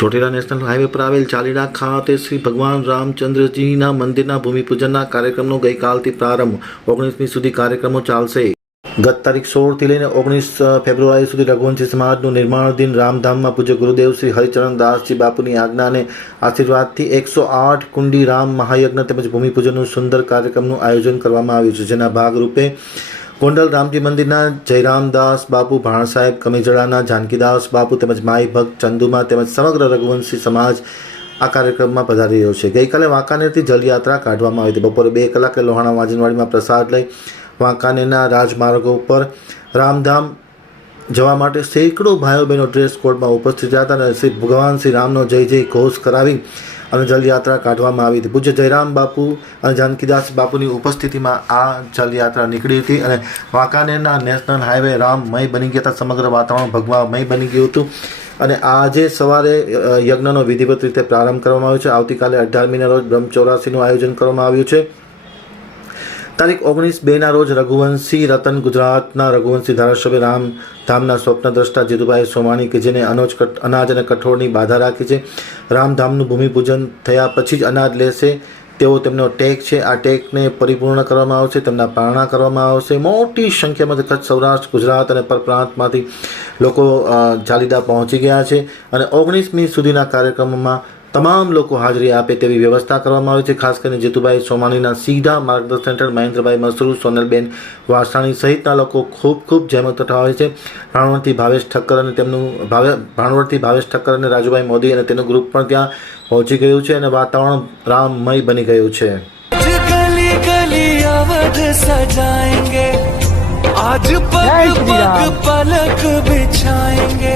Chotila national highway પર આવેલ ચાલીડા ખાતે શ્રી ભગવાન રામચંદ્રજીના મંદિરના ભૂમિપૂજનના કાર્યક્રમનો ગઈકાલથી પ્રારંભ. ઓગણીસમી સુધી કાર્યક્રમો ચાલશે. ગત તારીખ સોળથી લઈને ઓગણીસ ફેબ્રુઆરી સુધી રઘુવંશી સમાજનું નિર્માણાધીન રામધામમાં પૂજ્ય ગુરુદેવ શ્રી હરિચરણ દાસજી બાપુની આજ્ઞાને આશીર્વાદથી એકસો આઠ કુંડી રામ મહાયજ્ઞ તેમજ ભૂમિપૂજનનું સુંદર કાર્યક્રમનું આયોજન કરવામાં આવ્યું છે. જેના ભાગરૂપે ગોંડલ રામજી મંદિરના જયરામદાસ બાપુ ભાણ સાહેબ કમિજડાના જાનકીદાસ બાપુ તેમજ માઈ ભક્ત ચંદુમા તેમજ સમગ્ર રઘુવંશી સમાજ આ કાર્યક્રમમાં પધારી રહ્યો છે. ગઈકાલે વાંકાનેરથી જલયાત્રા કાઢવામાં આવી હતી. બપોરે બે કલાકે લોહાણા વાજનવાડીમાં પ્રસાદ લઈ વાંકાનેરના રાજમાર્ગો ઉપર રામધામ જવા માટે સેંકડો ભાઈઓ બહેનો ડ્રેસ કોડમાં ઉપસ્થિત હતા અને શ્રી ભગવાન શ્રી રામનો જય જય ઘોષ કરાવી અને જલયાત્રા કાઢવામાં આવી હતી. પૂજ્ય જયરામ બાપુ અને જાનકીદાસ બાપુની ઉપસ્થિતિમાં આ જલયાત્રા નીકળી હતી અને વાંકાનેરના નેશનલ હાઈવે રામમય બની ગયા હતા. સમગ્ર વાતાવરણ ભગવાનમય બની ગયું હતું. અને આજે સવારે યજ્ઞનો વિધિવત રીતે પ્રારંભ કરવામાં આવ્યો છે. આવતીકાલે અઢારમીના રોજ બ્રહ્મચૌરાસીનું આયોજન કરવામાં આવ્યું છે. તારીખ ઓગણીસ બેના રોજ રઘુવંશી રતન ગુજરાતના રઘુવંશી ધારાસભ્ય રામ ધામના સ્વપ્નદ્રષ્ટા જીતુભાઈ સોમાણી કે જેને અનોજ અનાજ અને કઠોળની બાધા રાખી છે. રામધામનું ભૂમિપૂજન થયા પછી જ અનાજ લેશે. તેવો તેમનો ટેક છે. આ ટેકને પરિપૂર્ણ કરવામાં આવશે. તેમના પારણા કરવામાં આવશે. મોટી સંખ્યામાં કચ્છ, સૌરાષ્ટ્ર, ગુજરાત અને પરપ્રાંતમાંથી લોકો જાલીદા પહોંચી ગયા છે. અને ઓગણીસમી સુધીના કાર્યક્રમોમાં તમામ લોકો હાજરી આપે તેવી વ્યવસ્થા કરવામાં આવી છે. ખાસ કરીને જીતુભાઈ સોમાણીના સીધા માર્ગદર્શન હેઠળ મહેન્દ્રભાઈ મસરૂ સોનલબેન વાસાણી સહિતના લોકો ખૂબ ખૂબ જહેમત ઉઠાવે છે. ભાણવડથી ભાવેશ ઠક્કર અને તેમનું ભાવે ભાણવડથી ભાવેશ ઠક્કર અને રાજુભાઈ મોદી અને તેનું ગ્રુપ પણ ત્યાં પહોંચી ગયું છે અને વાતાવરણ રામમય બની ગયું છે. સજાએંગે આજ પગ પગ પલક બિછાએંગે